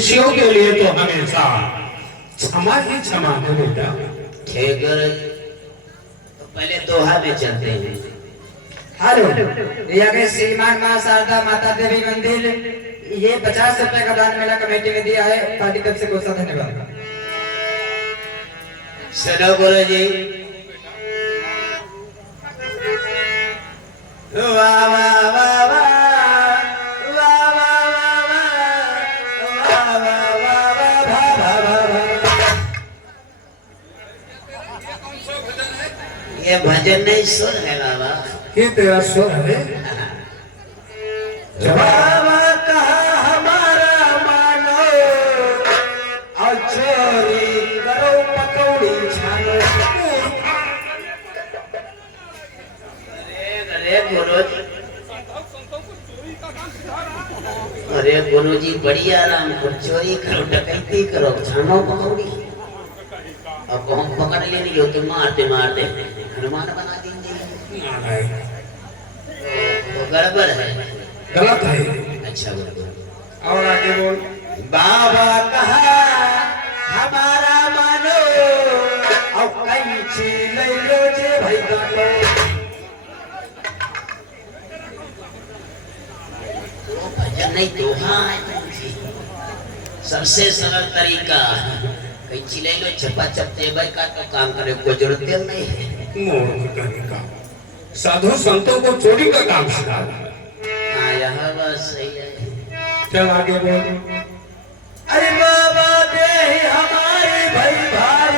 विषयों के लिए तो हमेशा क्षमा ही क्षमा है बेटा। ठीक है, तो पहले दोहा में चलते हैं। हेलो, दिया गया श्रीमान माँ शारदा माता देवी मंदिर, ये 50 रुपए का दान मेला कमेटी ने दिया है। पार्टी तरफ से बहुत सा धन्यवाद। सुनो गुरु जी, वाह वाह वाह वाह, वाह वाह वाह वाह, वाह वाह वाह वाह, भा भा भा भा। ये भजन नहीं, सुर है बाबा। ये तेरा स्वर है। बाबा कहा हमारा मानो, और चोरी करो पकौड़ी छानो। अरे गुरुजी, अरे गुरुजी बड़ी आराम करो, चोरी करो, डकैती करो, छानो पकौड़ी। अब हम पकड़ लेंगे जो तुम मारते मारते हनुमान बना देंगे। तो गड़बड़ है, गलत है। अच्छा गुरु। और आगे बोल। बाबा कहा हमारा मानो, और कैंची ले लो जे भाई गानो। तो भजन नहीं, दोहा है। सबसे सरल तरीका, कैंची ले लो, छपा छपते भाई का तो काम करे, कोई जरूरत नहीं है। मूर्ख कहने का, साधु संतों को चोरी का काम सिखा। हाँ, यह बात सही है। चल आगे बोल। अरे बाबा दे हमारे भाई भाई,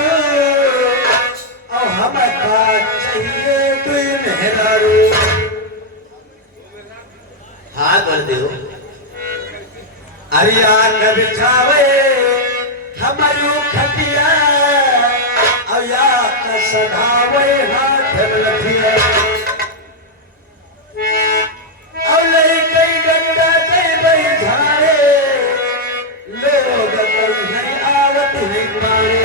और हमें बात चाहिए तू मेहरारू। हाँ कर दो। अरे आग बिछावे हमारू खटिया, और या सधावे हाथ लठिया। और ले कई डंडा कई भाई झाड़े, लोग नहीं आवत नहीं पाए।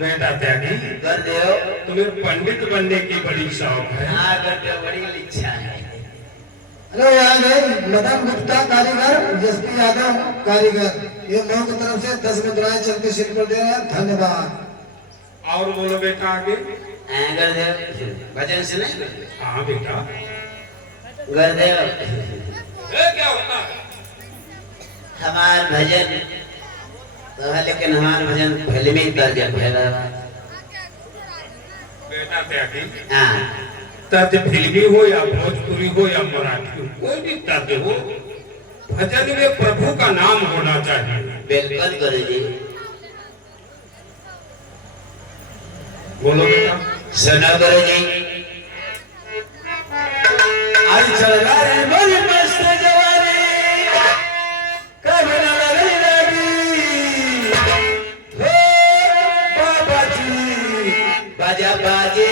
बेटा त्यागी, कर दो। तुम्हें पंडित बनने की बड़ी शौक है। हाँ कर दो, बड़ी इच्छा है। हेलो, यहाँ गए मदन गुप्ता कारीगर, जसपी यादव कारीगर, ये लोगों की तरफ से 10 मुद्राएं चलती सीट पर दे रहे हैं। धन्यवाद। और बोलो बेटा आगे। कर दो, भजन से नहीं। हाँ बेटा। कर दो, क्या होता है? हमार भजन तो है, लेकिन हमार भजन फिल्मी दर्जा फैला। बेटा त्यागी, हाँ तर्ज फिल्मी हो या भोजपुरी हो या मराठी हो, कोई भी तर्ज हो, भजन में प्रभु का नाम होना चाहिए। बिल्कुल गुरु जी। बोलो बेटा। सुनो गुरु जी। आज चल रही बड़ी मस्त जवानी, कभी न लगनी लगी। हो बाबा जी, बाजा बाजे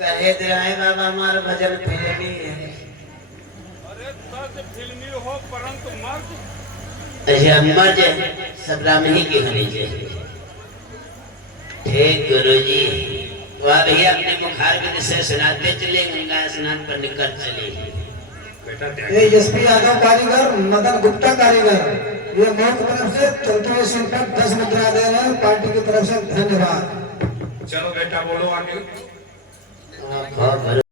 कहे दे रहे बाबा, हमारा भजन फिल्मी है। अरे तर्ज फिल्मी हो परंतु मर्द अच्छा मर्ज सब राम ही की होनी चाहिए। ठीक गुरु जी। वह भैया अपने मुखार विधि से सुनाते चले, गंगा स्नान पर निकल चले। बेटा ये त्यागी, एसपी यादव कारीगर, मदन गुप्ता कारीगर, ये लोगों की तरफ से चलते हुए सीट पर 10 मुद्रा दे रहे हैं। पार्टी की तरफ से धन्यवाद। चलो बेटा बोलो आगे। हाँ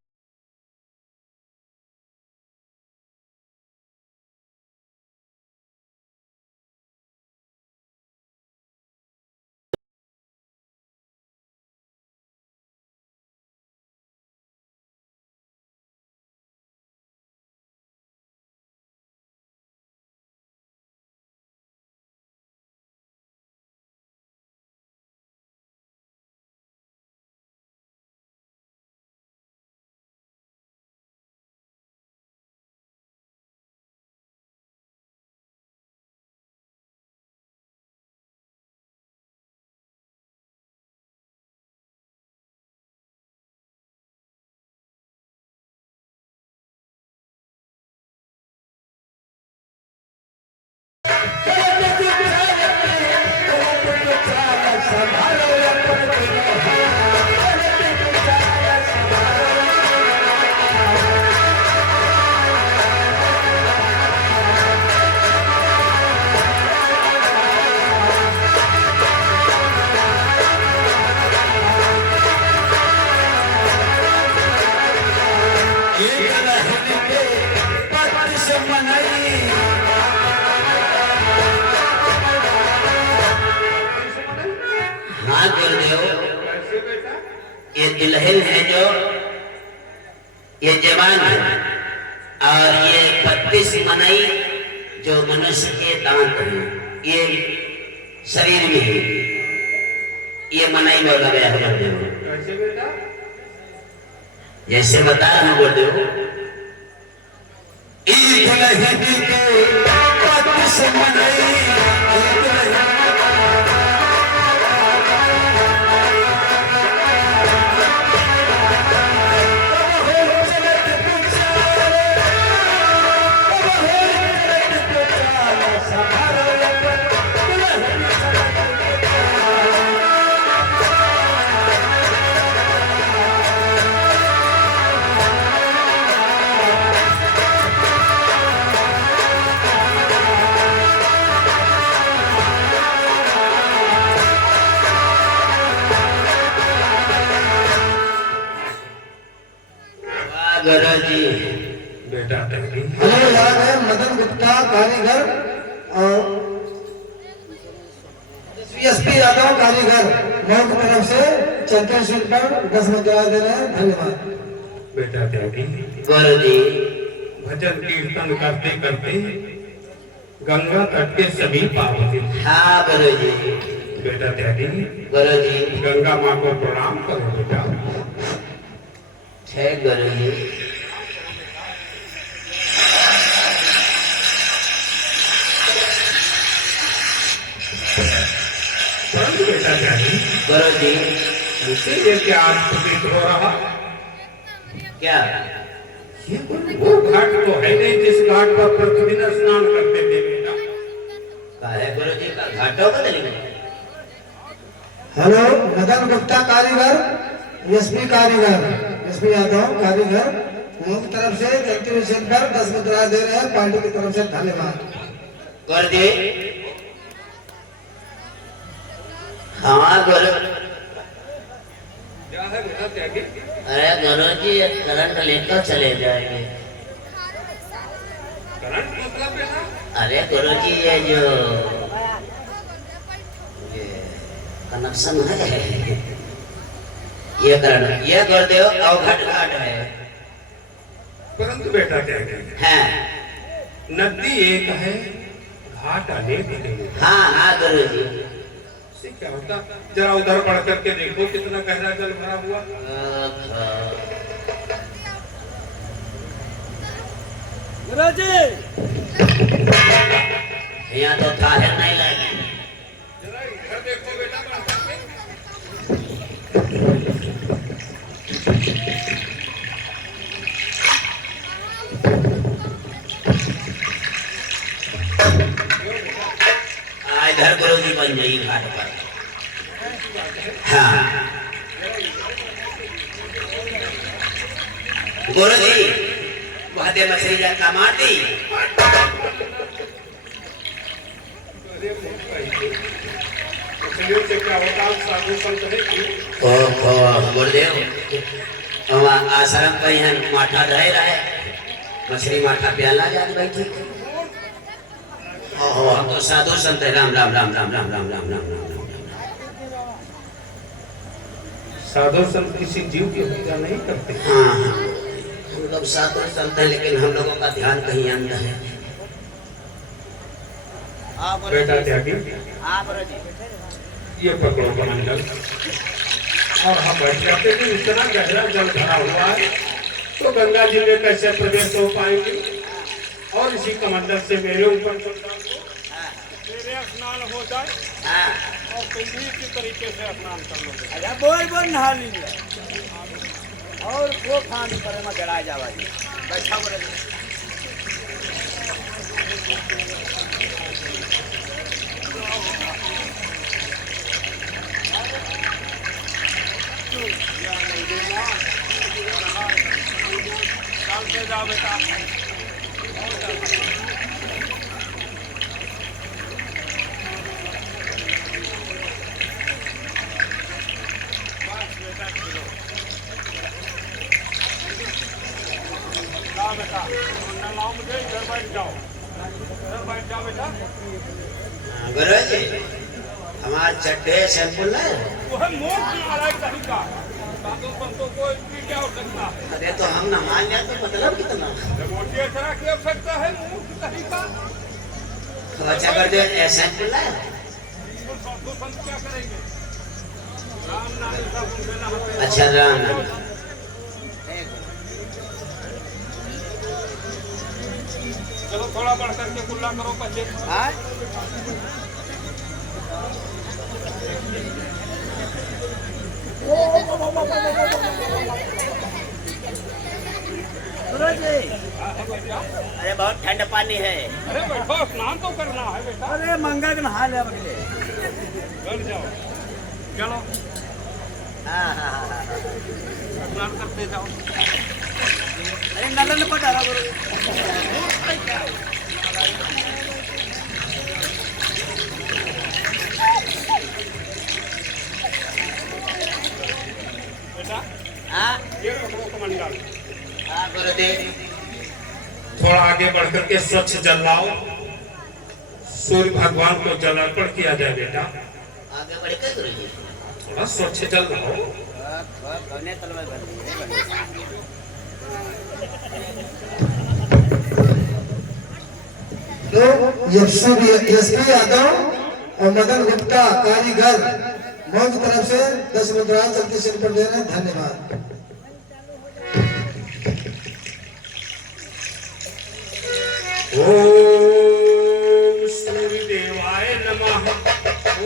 गुरुदेव, कैसे बेटा? ये दुल्हन है जो, ये जवान है, और ये 32 मनई जो मनुष्य के दांत हैं, ये शरीर में है, ये मनई में लगाया है गुरुदेव। कैसे बेटा? जैसे बता रहा हूँ गुरुदेव, ई दुल्हन के 32 मनई, गुरुजी। बेटा टहली हमें याद है मदन गुप्ता कारीगर और एसपी यादव कारीगर मऊ की तरफ से चैंपियनशिप पर 10 मुद्रा दे रहे हैं। धन्यवाद। बेटा त्यागी गुरुजी। भजन कीर्तन करते करते गंगा तट के समीप पहुंचे। हाँ गुरुजी। बेटा त्यागी गुरुजी। गंगा माँ को प्रणाम करो बेटा। है गुरुजी। परंतु बेटा त्यागी गुरुजी। मुझसे ये क्या आज प्रतीत हो रहा? क्या? ये कोई वो घाट तो है नहीं जिस घाट पर प्रतिदिन स्नान करते थे बेटा। का है गुरुजी का घाटों बदलेंगे? हेलो मदन गुप्ता कारीगर, एसपी कारीगर, एसपी यादव कारीगर मऊ की तरफ से चैंपियनशिप पर 10 मुद्रा दे रहे हैं। पार्टी की तरफ से धन्यवाद। गुरुजी। हाँ गुरु। क्या है बेटा त्यागी? अरे गुरुजी करंट लेकर चले जाएंगे। करंट मतलब बेटा? अरे गुरुजी ये जो ये कनेक्शन है, ये करंट, ये गुरुदेव अवघट घाट है। परंतु बेटा त्यागी है। नदी एक है, घाट अनेक है। हाँ हाँ गुरुजी। इससे क्या होता? जरा उधर बढ़ करके देखो कितना गहरा जल भरा हुआ। यहाँ तो था है नहीं लगी। जरा इधर देखो बेटा बढ़ करके। इधर गुरुजी बन जाइए घाट पर। हाँ गुरुजी वहां मछली का मारती। मछलियों से क्या होता? साधु संत है कि गुरुदेव आश्रम पर यहाँ माठा रह रहे, मछली माठा प्याला जाके बैठी। हम तो साधु संत है। राम राम राम राम राम राम राम राम राम राम। साधु संत किसी जीव की हत्या नहीं करते। हाँ हाँ हम लोग साधु संत हैं, लेकिन हम लोगों का ध्यान कहीं अंदर है। बेटा त्यागी ये पकड़ो कमंडल और हम बैठ जाते कि इतना गहरा जल भरा हुआ है तो गंगा जी में कैसे प्रवेश हो पाएंगे? और इसी कमंडल से मेरे ऊपर मेरे स्नान हो जाए हाँ और तुम भी इसी तरीके से स्नान कर लो। अच्छा बोल बोल नहा लीजिए और वो खान पर में जड़ा जावा जी बैठा बोले चलते जाओ बेटा। जाओ बेटा, लाओ मुझे इधर बैठ जाओ, इधर बैठ जाओ बेटा। गुरुजी हमारे चड्ढे सैंपल है। वो है मोट तुम्हारा एक तरीका बातों संतों को इसकी क्या हो सकता है अरे तो हम नहा लिया तो मतलब कितना मोटी अचरा की आवश्यकता है मोट तरीका तो अच्छा कर दे ऐसा बोला है तो साधु संत क्या करेंगे राम नाम सब उनसे ना होते अच्छा राम नाम चलो थोड़ा बढ़ करके कुल्ला करो पहले हाँ सूरज जी, अरे बहुत ठंड पानी है। अरे बैठो स्नान तो करना है बेटा अरे मंगा के नहा ले अगले। बैठ जाओ चलो हाँ। स्नान करते जाओ अरे नलन पर डाला करो। बेटा हाँ ये पकड़ो कमंडल हाँ गुरुदेव थोड़ा आगे बढ़ करके स्वच्छ जल लाओ, सूर्य भगवान को जल अर्पण किया जाए बेटा। आगे बढ़ के गुरुजी थोड़ा स्वच्छ जल लाओ। कौने तलवार बन रही है? तो ये सब एसपी यादव और मदन गुप्ता कारीगर मौज की तरफ से 10 मुद्राएं चलते सिर पर दे रहे हैं। धन्यवाद। ओम सूर्यदेवाय नमः।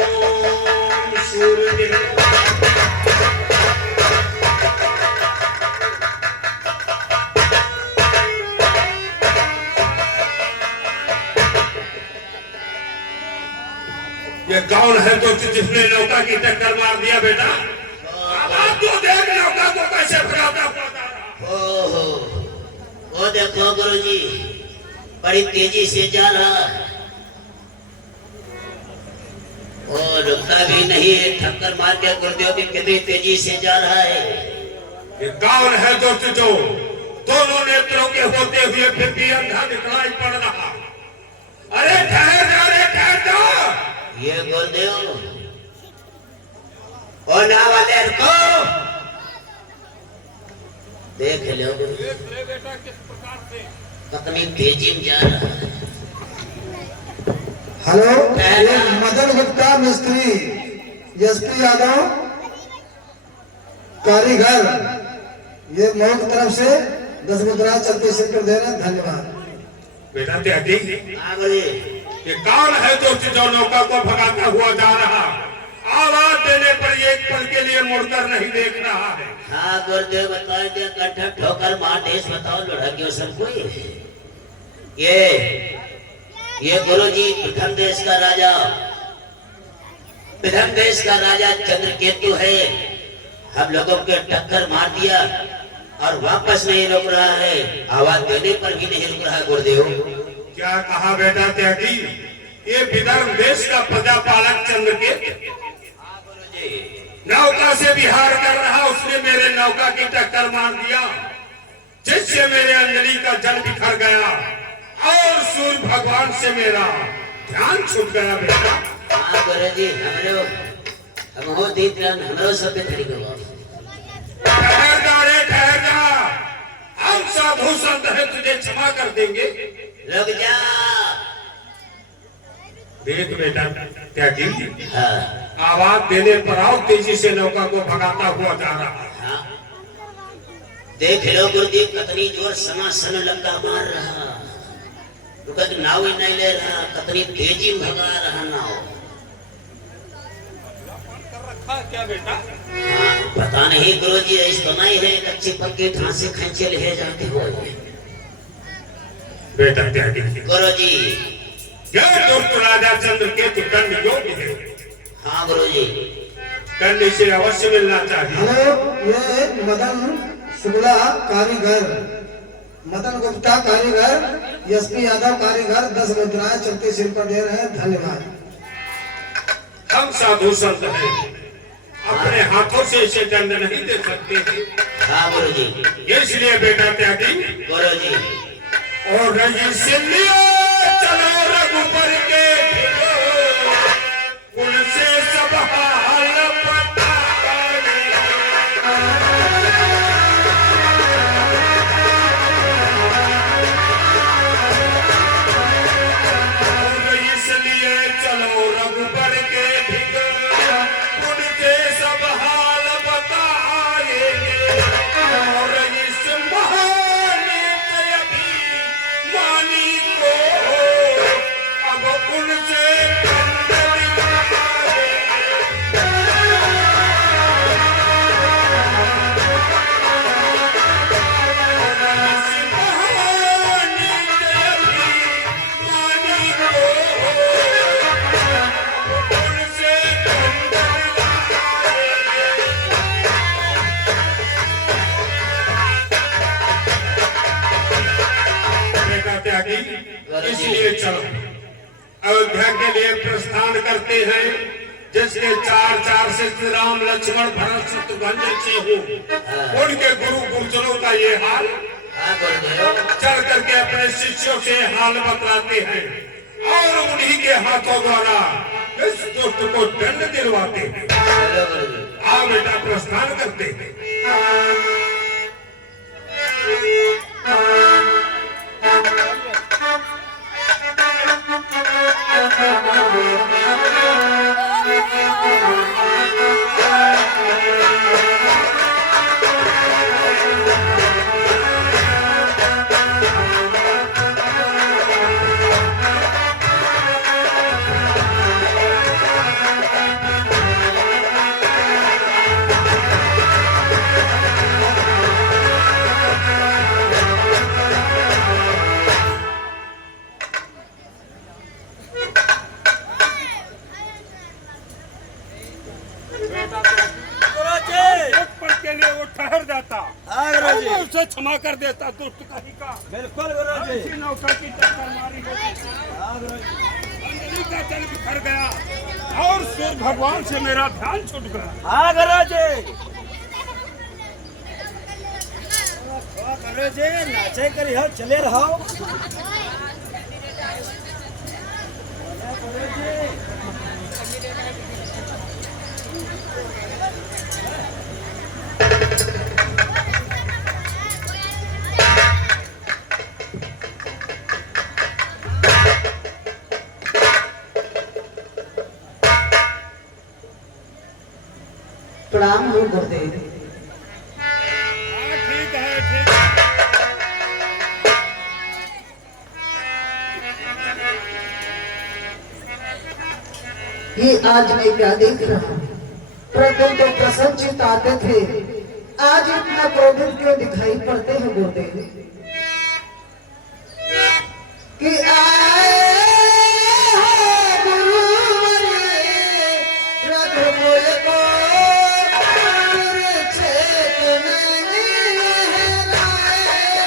ओम सूर्यदेव ये कौन है जो जिसने नौका की टक्कर मार दिया बेटा? अब आप तो देख नौका को कैसे भगाता हुआ जा रहा। ओहो वो देखो गुरुजी बड़ी तेजी से जा रहा वो रुकता भी नहीं है ठक्कर मार के गुरुदेव की कितनी तेजी से जा रहा है ये कौन है जो दोनों नेत्रों के होते हुए फिर भी अंधा दिखलाई पड़ रहा? अरे ठहर जा रे, ठहर जा। ये गुरुदेव ओ ना वाले को देख लो देख ले बेटा किस प्रकार से कितनी तेजी में जा रहा है हेलो, ये मदन गुप्ता मिस्त्री, एसपी यादव कारीगर, ये मौज की तरफ से 10 मुद्राएं चलते सिर पर दे रहे हैं। धन्यवाद। बेटा त्यागी, हाँ बोलिए ये कौन है जो नौका को भगाता हुआ जा रहा? आवाज देने पर ये एक पल के लिए मुड़कर नहीं देख रहा है। हाँ गुरुदेव बता दिया कंठा ठोकर मार देश बताओ लड़ा क्यों सबको ये गुरुजी प्रथम देश का राजा चंद्रकेतु है। हम लोगों के टक्कर मार दिया और वापस नहीं रुक रहा है, आवाज देने पर भी नहीं रुक रहा गुरुदेव। क्या कहा बेटा त्यागी? ये विदर्भ देश का प्रजापालक चंद्रकेतु नौका से विहार कर रहा, उसने मेरे नौका की टक्कर मार दिया, जिससे मेरे अंजलि का जल बिखर गया और सूर्य भगवान से मेरा ध्यान छूट गया बेटा। हाँ गुरुजी हमरो सब पे खड़ी करो। ठहर जा रे, ठहर जा। हम साधु संत है, तुझे क्षमा कर देंगे। रुक जा। देख बेटा त्यागी, हाँ आवाज देने पर आओ, तेजी से नौका को भगाता हुआ जा रहा। हाँ देख लो गुरुदेव कितनी जोर सनासन लंका मार रहा, रुकत नाव ही नहीं ले रहा, कितनी तेजी में भगा रहा नाव। कर रखा क्या बेटा हाँ, पता नहीं गुरुजी ऐसा तो नहीं है कच्ची पक्की फांसी खींचे ले जाते हो बेटा त्यागी, गुरुजी। यह दुष्ट राजा चंद्रकेतु दंड योग्य है। हाँ गुरुजी दंड इसे अवश्य मिलना चाहिए। हेलो, ये मदन शुक्ला कारीगर, मदन गुप्ता कारीगर, एसपी यादव कारीगर 10 मुद्राएं चलते सिर पर दे रहे हैं। धन्यवाद। हम साधु संत हैं, अपने हाथों से इसे दंड नहीं दे सकते। हाँ गुरुजी इसलिए बेटा त्यागी, गुरुजी और रही से लियो चलो रघुबर के कुल से सब हाल पता इसलिए चलो अयोध्या के लिए प्रस्थान करते हैं, जिसके चार चार से श्री राम लक्ष्मण भरत शत्रुघ्न से हो उनके गुरु गुरुजनों का ये हाल हाँ गुरुदेव। चल करके अपने शिष्यों से हाल बतलाते हैं और उन्हीं के हाथों द्वारा इस दुष्ट को दंड दिलवाते हैं। चलो गुरुदेव। आओ बेटा प्रस्थान करते हैं। एक पल के लिए वो ठहर जाता और मैं उसे क्षमा कर देता दुष्ट कहीं का। बिल्कुल गुरु जी। ऐसी नौका की टक्कर मारी होती, अंजलि का जल बिखर गया और सूर्य भगवान से मेरा ध्यान छूट गया। हाँ गुरु जी। गुरु जी नाचे करी हो चले रहो। गुरु जी प्रणाम हो गुरुदेव। हाँ ठीक है, ठीक है। ये आज मैं क्या देख रहा हूँ? प्रतिदिन तो प्रसन्नचित्त आते थे, आज इतना क्रोधित क्यों दिखाई पड़ते हैं गुरुदेव? कि आए हैं गुरुवर रघुकुल को कुरुक्षेत्र में लहराए हैं।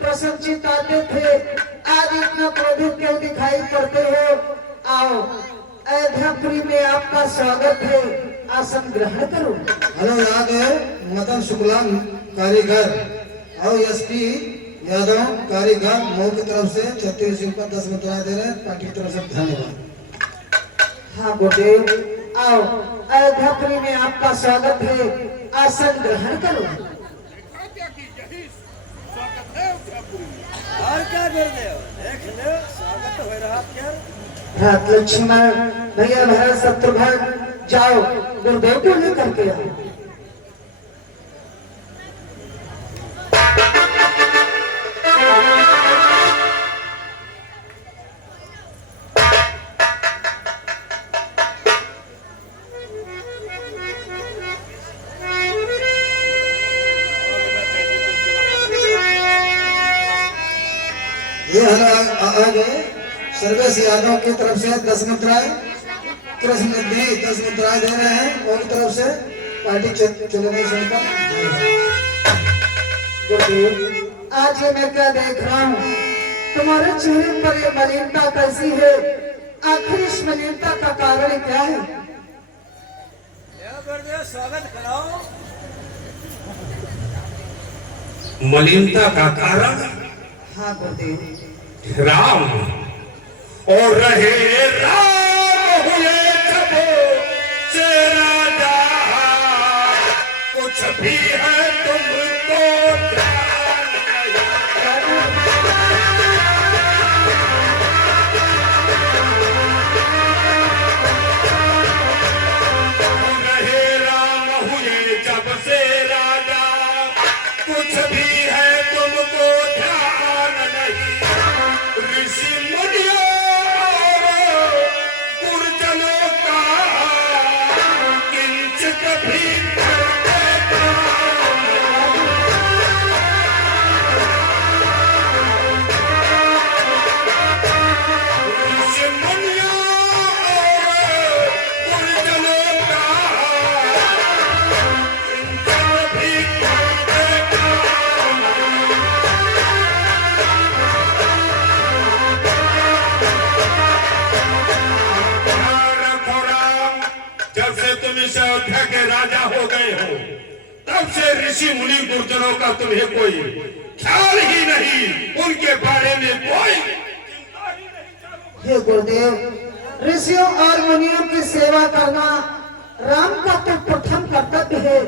प्रसन्नचित्त आते थे, आज इतना क्रोधित क्यों दिखाई पड़ते हो? आओ अयोध्यापुरी में आपका स्वागत है, आसन ग्रहण करो। हेलो यादव मदन शुक्ला कारीगर और एसपी यादव कारीगर मऊ की तरफ से छत्तीस सिंह को 10 मुद्राएं दे रहे हैं, पार्टी की तरफ से धन्यवाद। हाँ गुरुदेव, आओ अयोध्यापुरी में आपका स्वागत है, आसन ग्रहण करो। और क्या गुरुदेव देख लो स्वागत हो रहा क्या? भरत लक्ष्मण भैया भरत शत्रुघ्न जाओ गुरुदेव को लेकर के आओ। ये आगे सर्वेश यादव की तरफ से 10 मुद्राएं, कृष्ण भी 10 मुद्राएं दे रहे हैं और तरफ से पार्टी चुनावी संघ। आज ये मैं क्या देख रहा हूँ? तुम्हारे चेहरे पर ये मलिनता कैसी है? आखिर इस मलिनता का कारण क्या है? गुरुदेव स्वागत कराओ। मलिनता का कारण? हाँ गुरुदेव। राम और रहे राम हुए जब से राजा, कुछ भी है तुमको ध्यान नहीं। रहे राम हुए जब से राजा, कुछ भी है तुमको ध्यान नहीं। ऋषि मुनियों और गुरुजनों का किंचित भी ऋषि मुनियों और गुरुजनों का किंचित भी जब से तुम इस अयोध्या के राजा हो गए हो, तब से ऋषि मुनि गुरुजनों का तुम्हें कोई ख्याल ही नहीं, उनके बारे में कोई चिंता ही नहीं। हे गुरुदेव, ऋषियों और मुनियों की सेवा करना राम का तो प्रथम कर्तव्य है,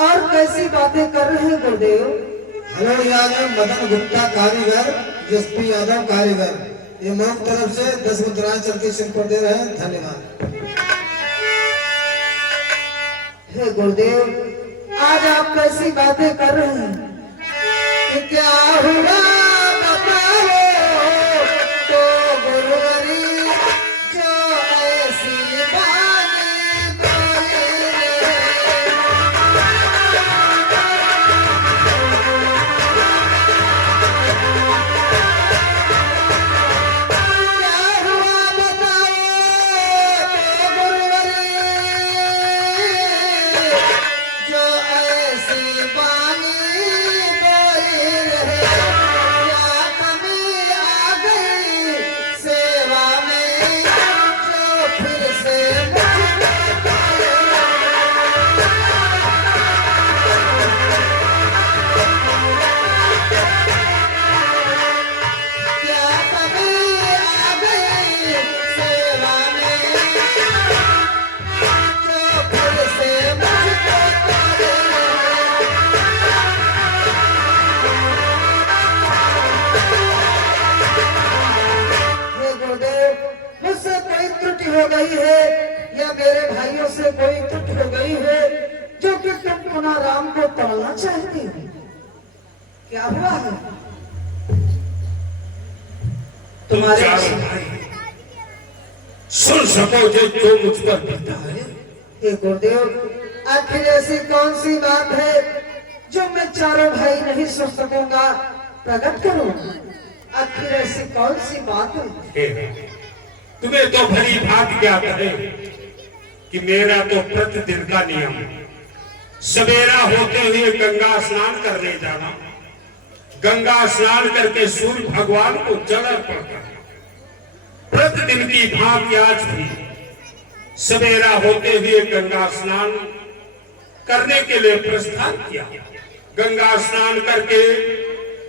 और कैसी बातें कर रहे हैं गुरुदेव। हेलो यादव मदन गुप्ता कारीगर, एसपी यादव कारीगर, ये मोक तरफ से 10 मुद्राएं चलती सिंह पर दे रहे हैं। धन्यवाद। हे गुरुदेव, आज आप कैसी बातें कर रहे हैं कि क्या हुआ बताओ तो गुरुवरी, जो ऐसी बानी बोले। क्या हुआ बताओ तो गुरुवरी, जो ऐसी बानी बोली रहे। क्या कमी आ गई सेवा में, जो फिर से मुझको क्या कमी आ गई सेवा में, जो फिर से मुझको हे गुरुदेव, मुझसे कोई त्रुटि हो गई है या मेरे भाइयों से कोई त्रुटि हो गई है, जो कि तुम पुनः राम को तोड़ना चाहती हो। क्या हुआ है तुम तुम्हारे? चारों भाई सुन सको जो मुझ पर बीता है। हे गुरुदेव, आखिर ऐसी कौन सी बात है जो मैं चारों भाई नहीं सुन सकूंगा? प्रकट करो, आखिर ऐसी कौन सी बात है? तुम्हें तो भली भांति ज्ञात है कि मेरा तो प्रतिदिन का नियम सवेरा होते हुए गंगा स्नान करने जाना, गंगा स्नान करके सूर्य भगवान को जल अर्पण करना। प्रतिदिन की भांति आज भी सवेरा होते हुए गंगा स्नान करने के लिए प्रस्थान किया। गंगा स्नान करके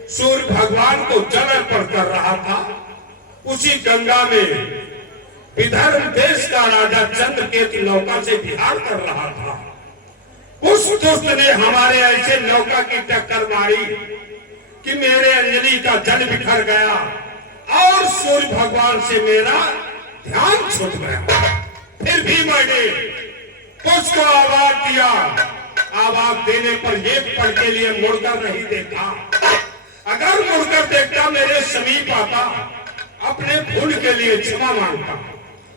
सूर्य भगवान को जल अर्पण कर रहा था। उसी गंगा में विदर्भ देश का राजा चंद्रकेतु नौका से विहार कर रहा था। उस दुष्ट ने हमारे ऐसे नौका की टक्कर मारी कि मेरे अंजलि का जल बिखर गया और सूर्य भगवान से मेरा ध्यान छूट गया। फिर भी मैंने उसको आवाज दिया। आवाज देने पर एक पल के लिए मुड़कर नहीं देखा। अगर मुड़कर देखता, मेरे समीप आता, अपने भूल के लिए क्षमा मांगता,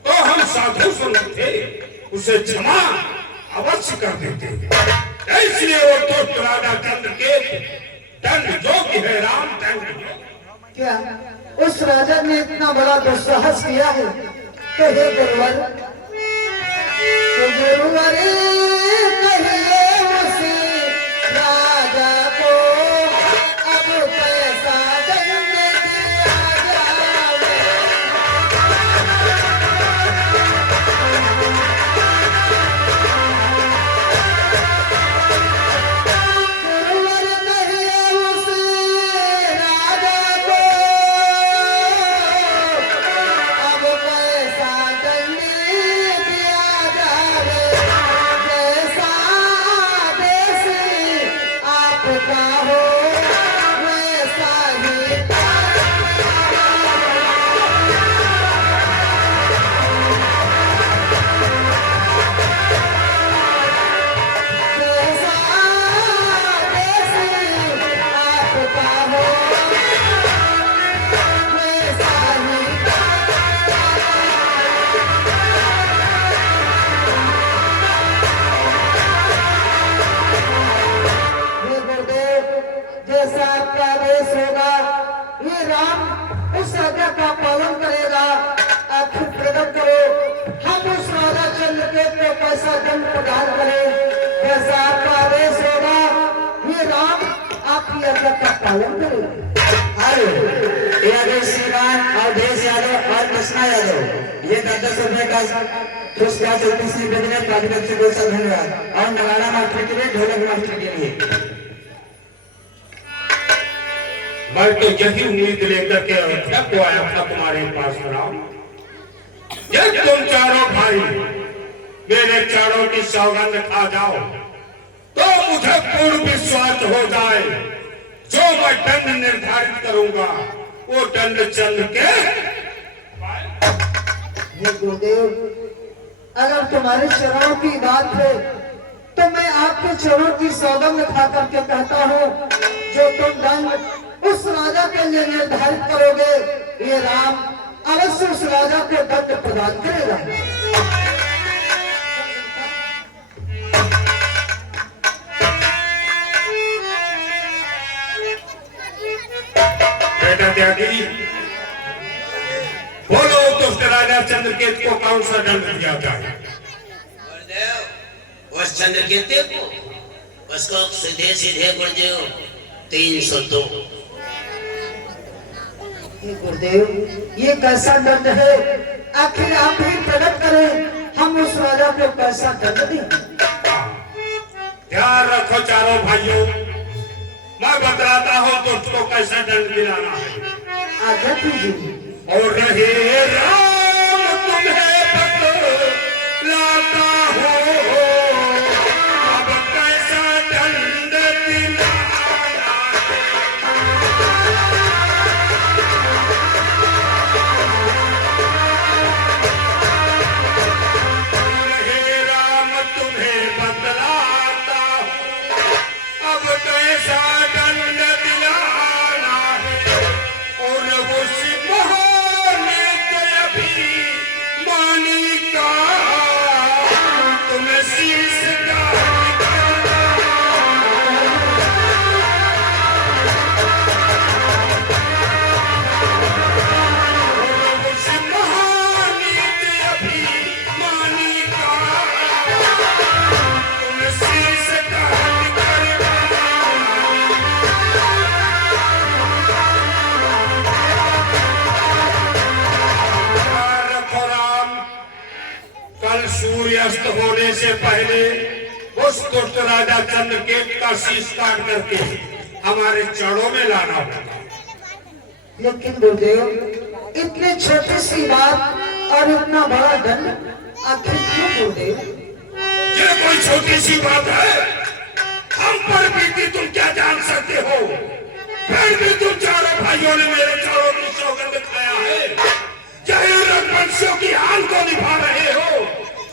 तो हम साधु संत थे, उसे क्षमा अवश्य कर देते। इसलिए वो दुष्ट राजा चंद्रकेतु दंड जोग्य है। राम दंड क्या उस राजा ने इतना बड़ा दुस्साहस किया है? तो हे गुरुवर, तो गुरुवर कहिए उसी राजा को, अब पैसा दंड दिया जावे। गुरुवर कहिए उसी राजा को, दंड प्रदान करें, जैसा आपका आदेश होगा ये राम आपकी आज्ञा का पालन करें। अरे ये आदेश श्रीमान अवधेश यादव और कृष्णा यादव ये 10 रुपए का पुरस्कार चलती सी बदले प्राधिकरण से बहुत सा धन्यवाद। और नगाड़ा मास्टर के लिए, ढोलक मास्टर के लिए मैं तो यही उम्मीद लेकर के अयोध्या को आया था तुम्हारे पास राम। जब तुम चारों भाई मेरे चारों की सौगंध खा जाओ तो मुझे पूर्ण विश्वास हो जाए जो मैं दंड निर्धारित करूंगा वो दंड चल के। हे गुरुदेव, अगर तुम्हारे चरणों की बात है तो मैं आपके चरणों की सौगंध खा करके कहता हूँ जो तुम दंड उस राजा के लिए निर्धारित करोगे ये राम अवश्य उस राजा को दंड प्रदान करेगा। बेटा त्यागी बोलो दुष्ट राजा चंद्रकेत को कौन सा दंड दिया जाए? गुरुदेव उस चंद्रकेतु को उसको सीधे सीधे गुरुदेव 302। हे गुरुदेव, ये कैसा दंड है? आखिर आप ही प्रकट करें, हम उस राजा को कैसा दंड दें? ध्यान रखो चारों भाइयों, मैं बतलाता हूँ तो उसको कैसा दंड दिलाना है। आज्ञा कीजिए। और रहे राम तुम्हें बतलाता हूँ अब कैसा दंड दिलाना। रहे राम तुम्हें बतलाता हूँ अब कैसा दंड दिलाना है। और वो सिंहाने के अभिमानी का तुम्हें शीश सूर्यास्त होने से पहले उस दुष्ट राजा चंद्रकेत का शीश काट करके हमारे चरणों में लाना होगा। लेकिन गुरुदेव, इतनी छोटी सी बात और इतना बड़ा दंड आखिर क्यों गुरुदेव? ये कोई छोटी सी बात है? हम पर बीती तुम क्या जान सकते हो? फिर भी तुम चारों भाइयों ने मेरे चारों की सौगंध खाया है। जय रघुवंशियों की आन को निभा रहे हो,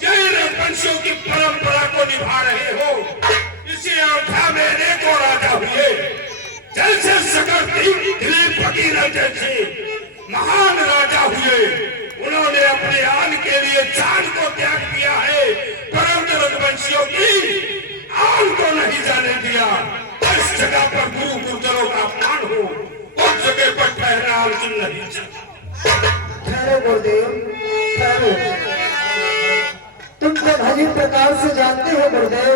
जय रघुवंशियों की परंपरा को निभा रहे हो। इसी अयोध्या में अनेकों राजा हुए, जैसे सकल दिलीप फकीर जैसे महान राजा हुए। उन्होंने अपने आन के लिए जान को त्याग दिया है, परंतु रघुवंशियों की आन को नहीं जाने दिया। इस जगह पर गुरु गुरुजनों का अपमान हो, उस जगह पर ठहरा अर्जुन नहीं चला। ठहरो गुरुदेव, ठहरो। तुम तो भली प्रकार से जानते हो गुरुदेव,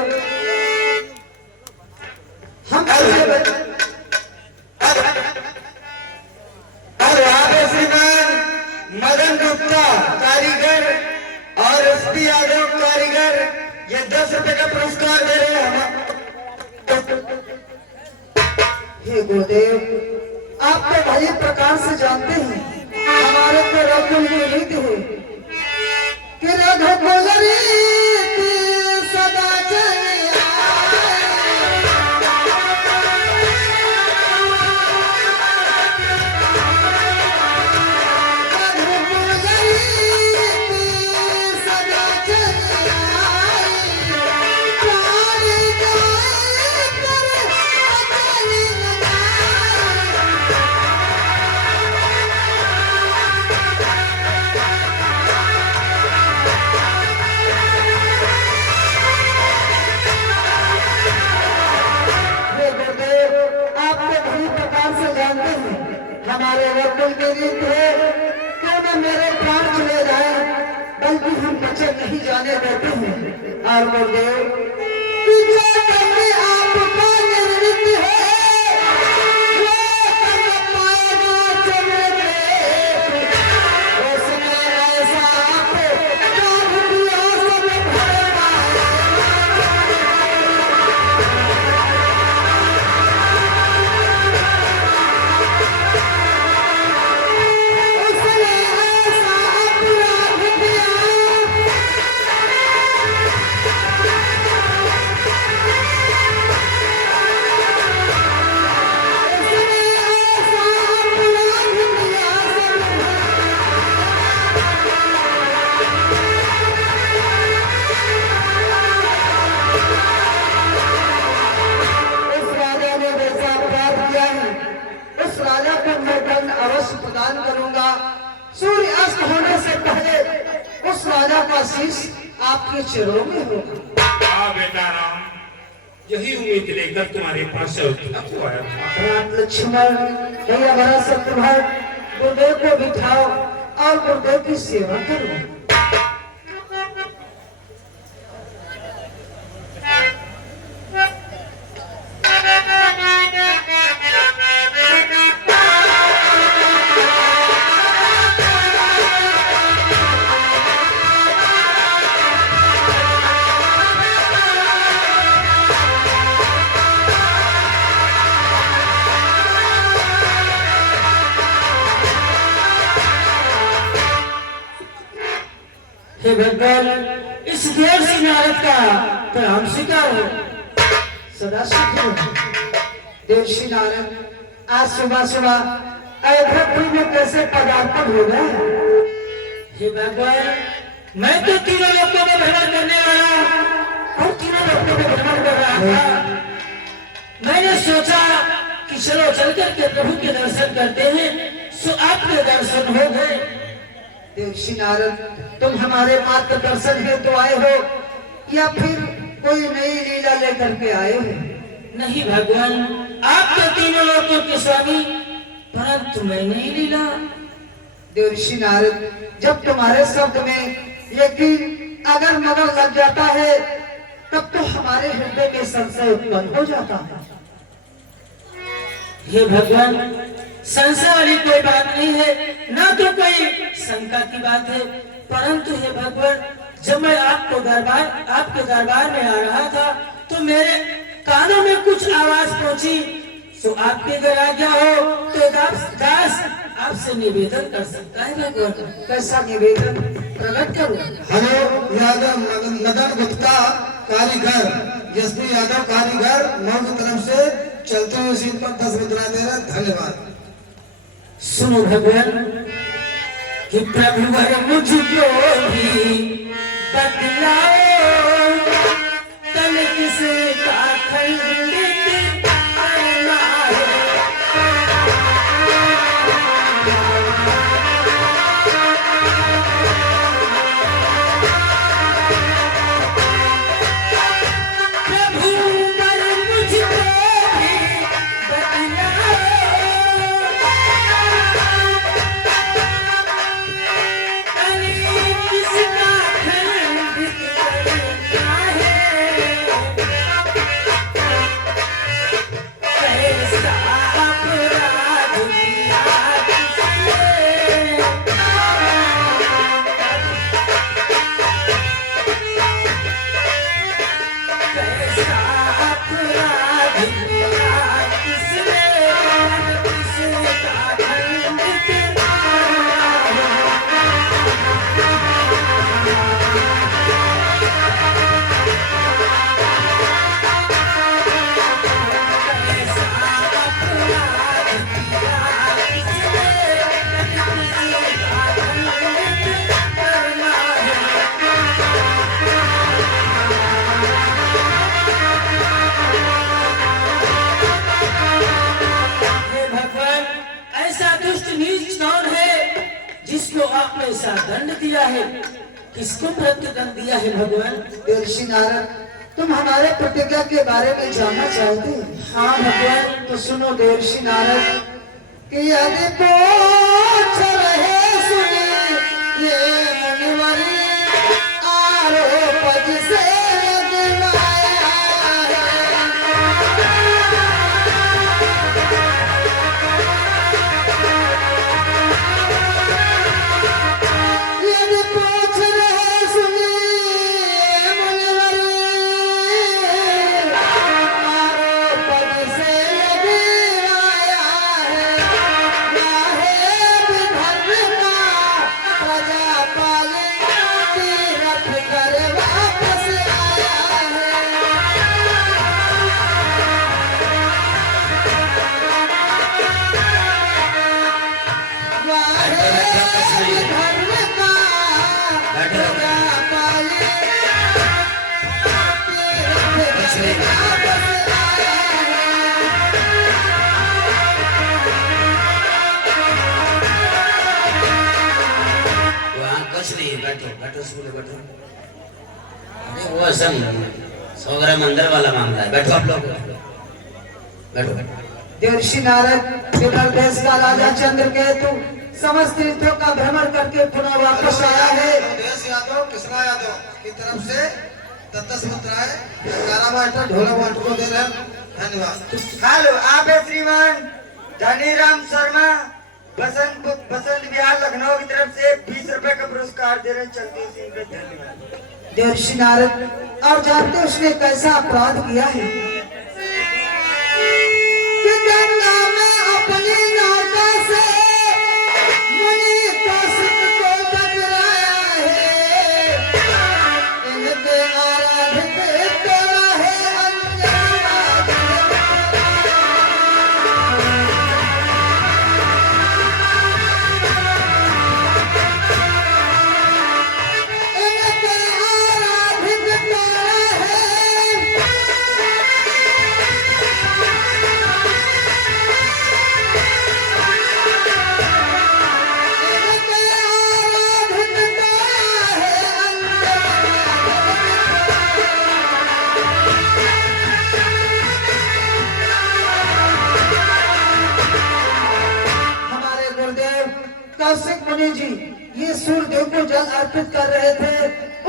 हम श्रीमान मदन गुप्ता कारीगर और एसपी यादव कारीगर ये 10 रुपए का पुरस्कार दे रहे हैं। हे गुरुदेव, आप तो भली प्रकार से जानते हैं हमारे तो रघुकुल की रीति है कि रघुकुल रीति सदा चली आए। रघुकुल रीति सदा चली आए। प्यारी गाय कर अकेली लगाए। हे गुरुदेव, आप तो भली प्रकार से जानते हैं हमारे रघुकुल की रीत है, क्यों न मेरे प्राण चले जाए पल भी हम बचे नहीं जाने देते हैं। और गुरुदेव पीछे करने आपका निर्मित है, वो कर पाएगा चमड़े उसने ऐसा आपको काट दिया सब भरना उसने ऐसा अपराध किया उस राजा को मैं दंड अवश्य प्रदान करूंगा। सूर्य अस्त होने से पहले उस राजा का शीश आपके चरणों में होगा। हाँ बेटा राम, यही उम्मीद लेकर तुम्हारे पास अयोध्या को आया था। राम लक्ष्मण भैया बड़ा सत्यभाव गुरुदेव को बिठाओ और गुरुदेव की सेवा करो। हे भगवान, इस देव से नारद का प्रणाम स्वीकार हो। सदा सुखी रहो। देवशी नारद आज सुबह सुबह अयोध्यापुरी में कैसे पदार्पण हो गए? हे भगवान, मैं तो तीनों लोकों में भ्रमण करने वाला और तीनों लोकों में भ्रमण कर रहा था। मैंने सोचा कि चलो चल करके प्रभु के दर्शन करते हैं, सो आपके दर्शन हो गए। देवशी नारद तुम हमारे मार्गदर्शन हेतु आए हो या फिर कोई नई लीला लेकर के आए हो? नहीं भगवान, आप तो तीनों लोकों के स्वामी, परंतु मैं नहीं लीला। देवशी नारद जब तुम्हारे शब्द में यकीन अगर मगर लग जाता है तब तो हमारे हृदय में संशय उत्पन्न हो जाता है। हे भगवान, संशय वाली कोई बात नहीं है, ना तो कोई शंका की बात है, परंतु हे भगवान, जब मैं आपके दरबार में आ रहा था तो मेरे कानों में कुछ आवाज पहुंची। तो आपके घर आ गया हो तो दास आपसे निवेदन कर सकता है भगवान। कैसा निवेदन प्रकट करो? हेलो यादव मदन गुप्ता कारीगर, एसपी यादव कारीगर मऊ की तरफ से चलते हुए सीट पर 10 मुद्रा दे रहे, धन्यवाद। सुनो भगवान कि प्रभु वर मुझको भी बतलाओ, तन किसे का खंडित करना है। प्रभु वर मुझको भी बतलाओ, किसका खंडित करना है। कैसा अपराध किया किसने, कैसा अपराध किया किसने, किसका खंडित करना है। हे भगवान, ऐसा दुष्ट नीच कौन है जिसको आपने ऐसा दंड दिया है? किसको प्रतिदंड दिया है भगवान? देवशी नारद तुम हमारे प्रतिज्ञा के बारे में जानना चाहते हैं? हाँ भगवान। तो सुनो देवशी नारद कि यदि पूछ रहे सुने ये मुनिवरी आरोप जिसे गिनाया है। यदि पूछ रहे सुनिए मुनिवर, आरोप जिसे गिनाया है, नाहे विधर्म का प्रजा पाले तीरथ कर वापस आया है। वाहे विधर्म का प्रजा पाले तीरथ कर वापस आया है। वहाँ कुछ नहीं, बैठो बैठो सुनो बैठो। अरे वो असल 100 ग्राम अंदर वाला मामला है, बैठो आप लोग बैठो। देवर्षि नारद विदर्भ देश का राजा चंद्रकेतु समस्त तीर्थों का भ्रमण करके पुनः वापस आया है। देश यादव कृष्णा यादव की तरफ से दत्ता सुमित्राय 11 मास्टर ढोलक मास्टर को दे रहे हैं। धन्यवाद। हेलो, आप है श्रीमान धनीराम शर्मा, बसंत विहार लखनऊ की तरफ से 20 रुपए का पुरस्कार दे रहे हैं। चलते हैं, धन्यवाद। देवर्षि नारद, और जानते हैं उसने कैसा अपराध किया है कि गंगा में अपनी नौका से मुनि कौशिक को टकराया है। इनके आराधित तेरा है अंजनाद। इनके आराधित तेरा है हमारे गुरुदेव कौशिक मुनि जी ये सूर्यदेव को जल अर्पित कर रहे थे।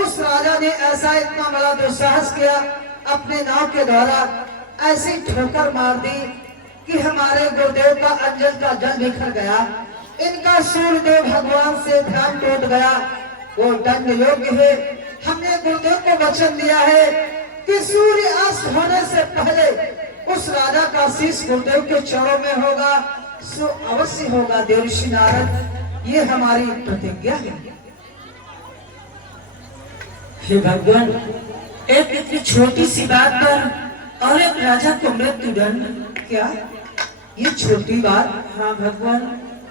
उस राजा ने ऐसा इतना बड़ा दुस्साहस किया, अपने नाव के द्वारा ऐसी ठोकर मार दी कि हमारे गुरुदेव का अंजल का जल बिखर गया। इनका सूर्यदेव भगवान से ध्यान टूट गया, वो दंड योग्य है। हमने गुरुदेव को वचन दिया है कि सूर्य अस्त होने से पहले उस राजा का शीश गुरुदेव के चरणों में होगा, सो अवश्य होगा। देवर्षि नारद, ये हमारी प्रतिज्ञा है। हे भगवान, एक इतनी छोटी सी बात पर और एक राजा को मृत्यु दंड। क्या ये छोटी बात? हाँ भगवान,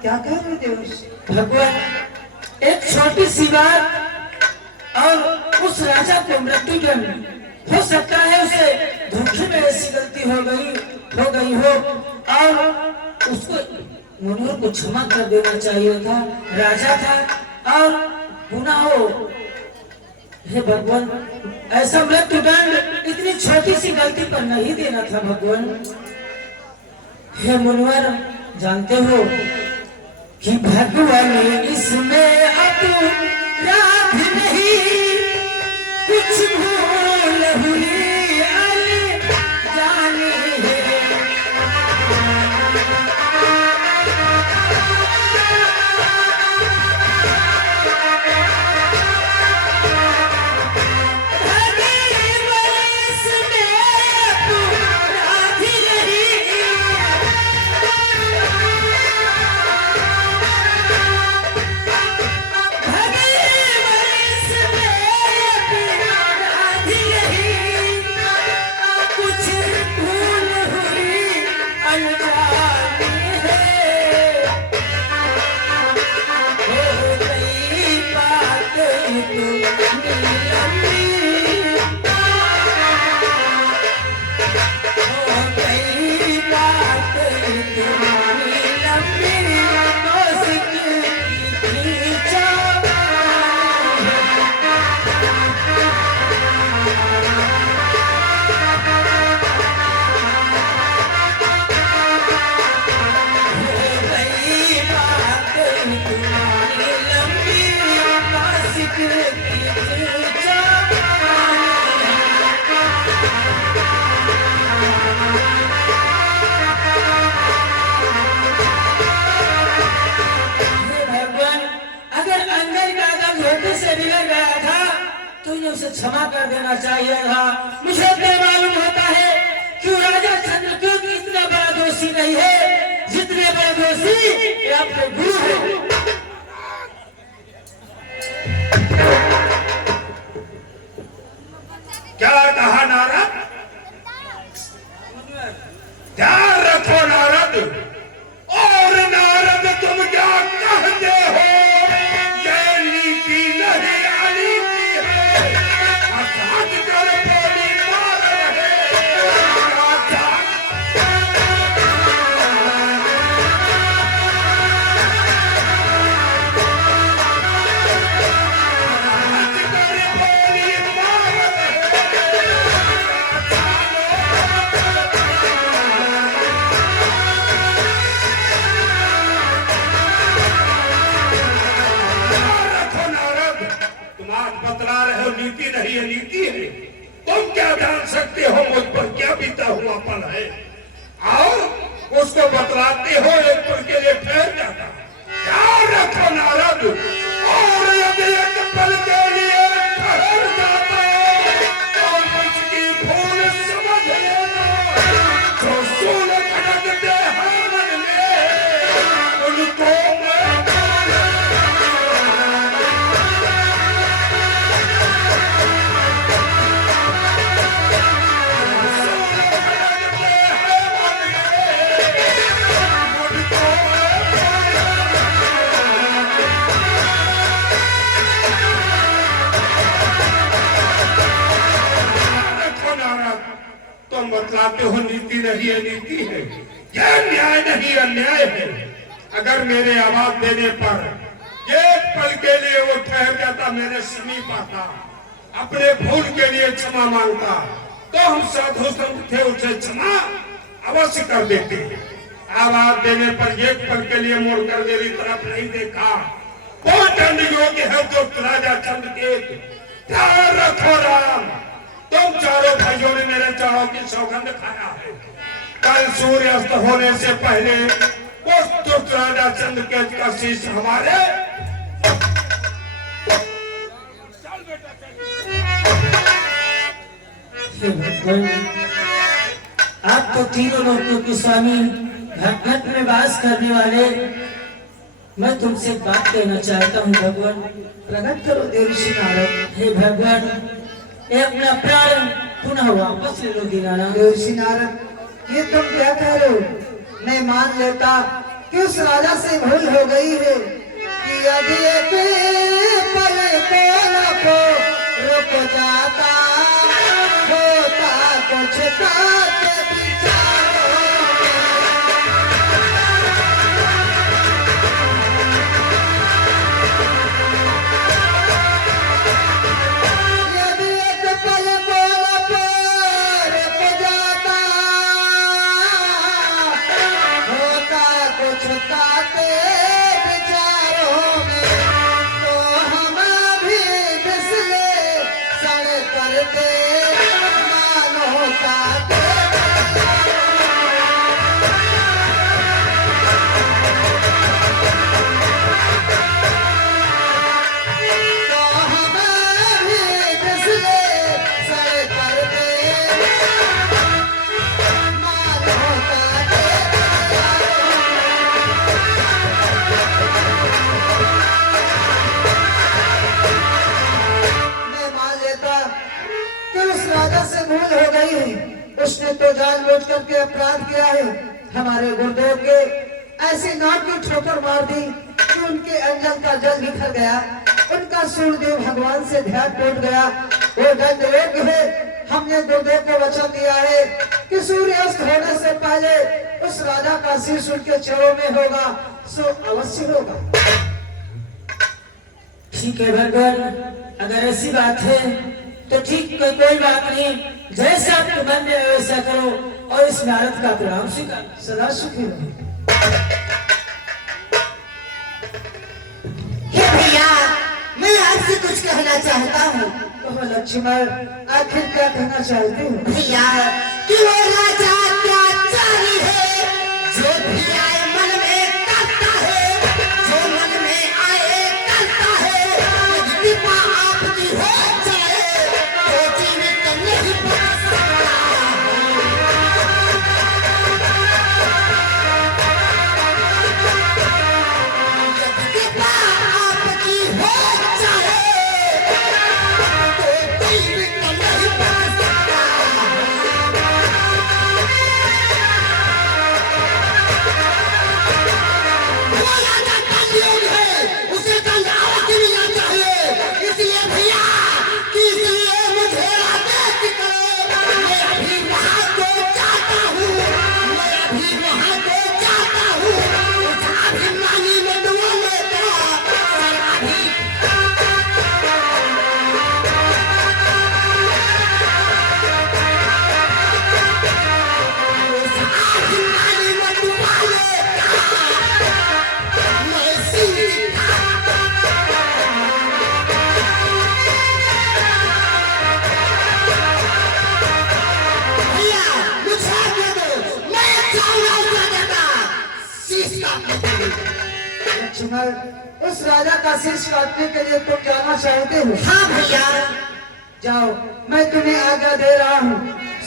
क्या कह रहे देवर्षि? भगवान एक छोटी सी बात और उस राजा को मृत्यु दंड। हो सकता है उसे धोखे में ऐसी गलती हो गई हो और उसको मुनियों को क्षमा कर देना चाहिए था। राजा था और गुनाह हो। हे भगवान, ऐसा मृत्यु दंड इतनी छोटी सी गलती पर नहीं देना था भगवान। हे मुनिवर, जानते हो कि भगवान इसमें अपराध नहीं, कुछ भूल हुई जाने है। क्षमा कर देना चाहिए था। मुझे तो मालूम होता है कि राजा चंद्रकेतु इतना बड़ा दोषी नहीं है जितने बड़े दोषी ये आपके गुरु है। क्या कहा नारद? ध्यान रखो नारद। और नारद तुम क्या कहते हो? ये नीति नहीं अनीति है। अर्थात कर बोली मार रहे राजा। अर्थात कर बोली मार रहे रखो नारद। तुम आज बतला रहे हो नीति नहीं है नीति है। तुम क्या जान सकते हो मुझ पर क्या बीता हुआ पल है? और उसको बतलाते हो एक पल के लिए ठहर जाता। ध्यान रखो नारद। और यदि एक पल के लिए ठहर जाता तो मुझकी भूल समझ लेना। जो सूल खड़कते हैं मन में उनको मैं तुम बतलाते हो नीति नहीं है नीति है। यह न्याय नहीं अन्याय है। अगर मेरे आवाज देने पर एक पल के लिए वो ठहर जाता, मेरे समीप आता, अपने भूल के लिए क्षमा मांगता, तो हम साधु संत थे उसे क्षमा अवश्य कर देते। आवाज देने पर एक पल के लिए मुड़कर मेरी तरफ नहीं देखा, वो दंड योग्य है तो राजा चंद्रकेतु। ध्यान रखो राम। तुम चारों भाइयों ने मेरे चारों की सौगंध खाया है। कल सूर्य अस्त होने से पहले उस दुष्ट राजा चंद्रकेतु का शीश हमारे आप तो तीनों लोगों के स्वामी घट घट में वास करने वाले, मैं तुमसे एक बात कहना चाहता हूँ भगवान। प्रकट करो देवर्षि नारद। हे भगवान, ये अपना प्राण पुनः वापस ले लो दीनानाथ। देवर्षि नारद, ये तुम क्या कह रहे हो? मैं मान लेता कि उस राजा से भूल हो गई है कि यदि एक पल को रुक जाता होता कुछ के विचारों में। यदि एक पल को रुक जाता होता कुछ के विचारों में, तो हम भी फिसले सड़ करते मानो ताके। तो हम भी फिसले सड़ करते मानो ताके। मैं मान लेता कि उस राजा से भूल हो गई है। उसने तो जानबूझ करके अपराध किया है। हमारे गुरुदेव के ऐसी नाक की ठोकर मार दी कि उनके अंजल का जल बिखर गया, उनका सूर्यदेव भगवान से ध्यान टूट गया। वो दंड योग्य है। हमने गुरुदेव को वचन दिया है कि सूर्यास्त होने से पहले उस राजा का शीश उनके चरणों में होगा, सो अवश्य होगा। ठीक है भगवान, अगर ऐसी बात है तो ठीक है, कोई बात नहीं। जैसा आपके मन में है वैसा करो और इस नारद का प्रणाम स्वीकार। सदा सुखी रहो। हे भैया, मैं आपसे कुछ कहना चाहता हूँ। तो लक्ष्मण, आखिर क्या कहना चाहती हूँ? भैया, कि वो राजा त्याचारी है, जो भी आए मन में करता है, जो मन में आए करता है। कृपा आपकी हो जाए लक्ष्मण, उस राजा का शीश काटने के लिए तुम जाना चाहते हो? हाँ भैया। जाओ, मैं तुम्हें आज्ञा दे रहा हूँ।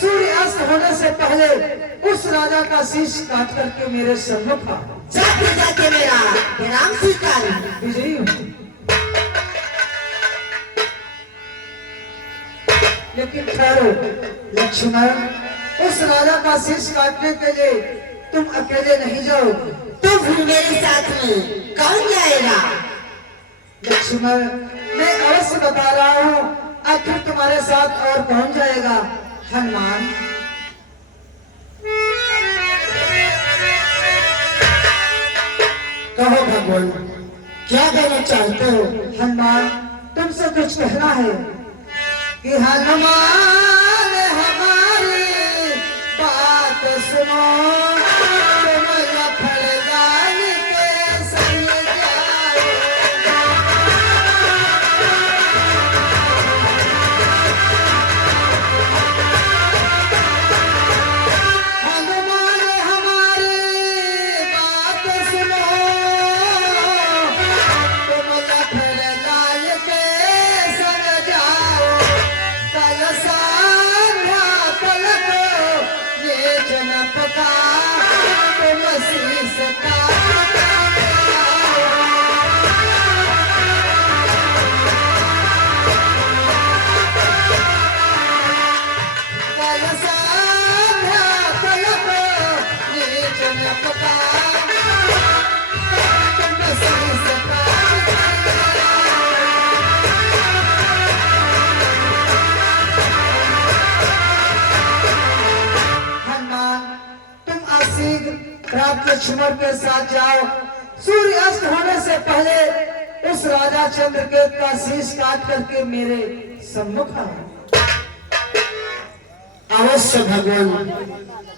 सूर्य अस्त होने से पहले उस राजा का शीश काट करके मेरे सम्मुख आओ। जाते जाते मेरा प्रणाम स्वीकार। विजयी हूँ। लेकिन ठहरो लक्ष्मण, उस राजा का शीश काटने के लिए तुम अकेले नहीं जाओगे। तो फिर मेरे साथ में कौन जाएगा? लक्ष्मण, मैं अवश्य बता रहा हूँ, आखिर तुम्हारे साथ और कौन जाएगा? हनुमान। कहो भगवान, क्या कहना चाहते हो? हनुमान, तुमसे कुछ कहना है कि हनुमान हमारी बात सुनो, तुम लखनलाल के संग जाओ। हनुमान हमारी बात सुनो, तुम लखनलाल के संग जाओ। कल संध्या पलक ये जनप का तुम शीश काट आओ। कल संध्या पलक ये जनप का तुम शीश काट आओ। हनुमान, तुम असीग रात लक्ष्मण के साथ जाओ। सूर्य अस्त होने से पहले उस राजा चंद्रकेत का शीश काट करके मेरे सम्मुख आओ। अवश्य भगवान,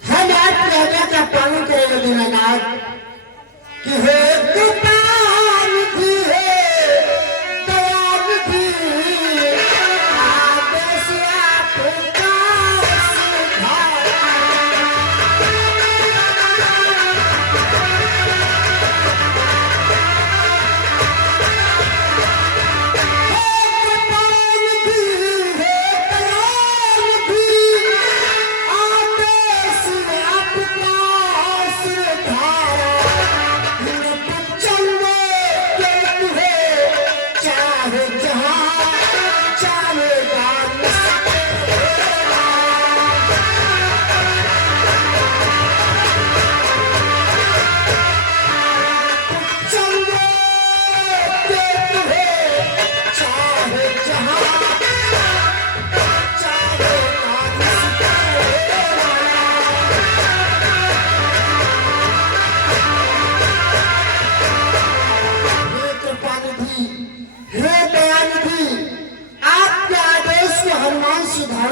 हम आपकी आज्ञा का पालन करेंगे दीनानाथ। कि हे कृपाल भी है, दयाल भी, आदेश आपका सुधारा।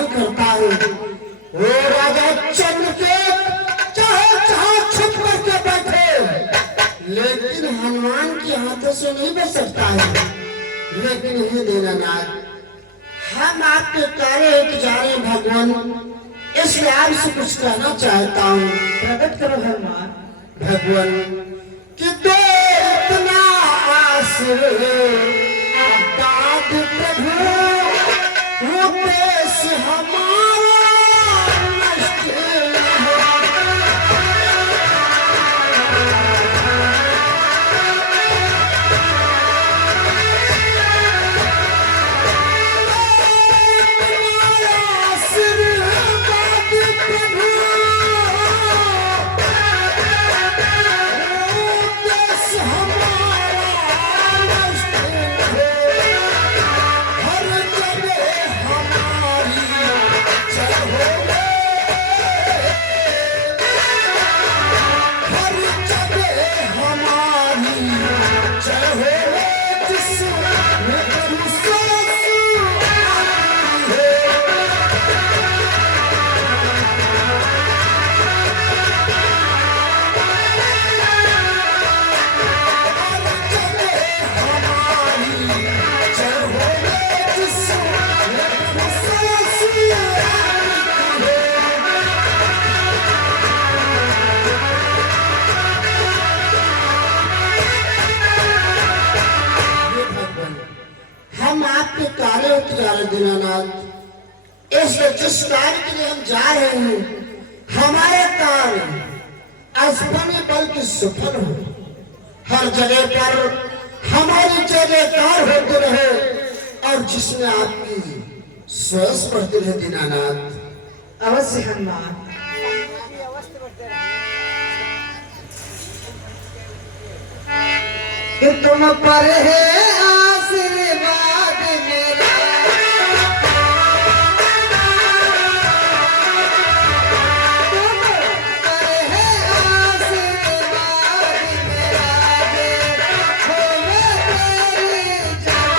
करता है वो राजा चंद्रकेत चाहे जहां छुप करके बैठे, लेकिन हनुमान के हाथों से नहीं बच सकता है। लेकिन हे दीनानाथ, हम आपके कार्य हेतु जा रहे हैं भगवान, इसलिए आपसे कुछ कहना चाहता हूँ। प्रकट करो हनुमान। भगवान कि दो इतना आस दाद प्रभु रूपेश हमारा नष्ट जिस कार्य के लिए हम जा रहे हैं हमारे कार्य असफल बल्कि सफल हो, हर जगह पर हमारी जयकार होते रहे और जिसमें आपकी श्वास बढ़ती रहे दीनानाथ। अवश्य हनुमान। कि तुम पर है आशीर्वाद मेरा, तुम पर है आशीर्वाद मेरा, देखो मैं तेरी जान।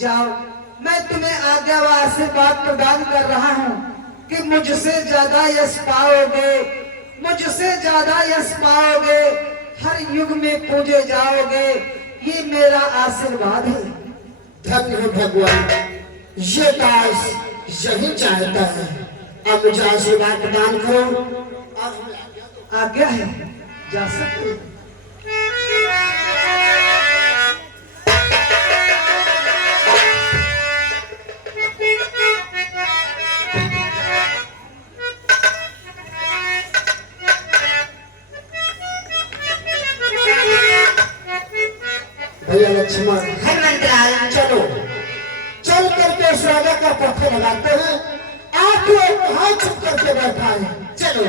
जाओ, मैं तुम्हें आज्ञावार से बात प्रदान कर रहा हूँ कि मुझसे ज्यादा यश पाओगे, मुझसे ज्यादा यश पाओगे, हर युग में पूजे जाओगे, ये मेरा आशीर्वाद है। धन्य हो भगवान, ये दास यही चाहता है। अब मुझे आशीर्वाद प्रदान करो और आज्ञा है, जा सकते हो। भैया लक्ष्मण, हनुमंतलाल चलो चल करके उस राजा का पत्थर लगाते हैं। आप लोग कहाँ छुप करके बैठा है, चलो।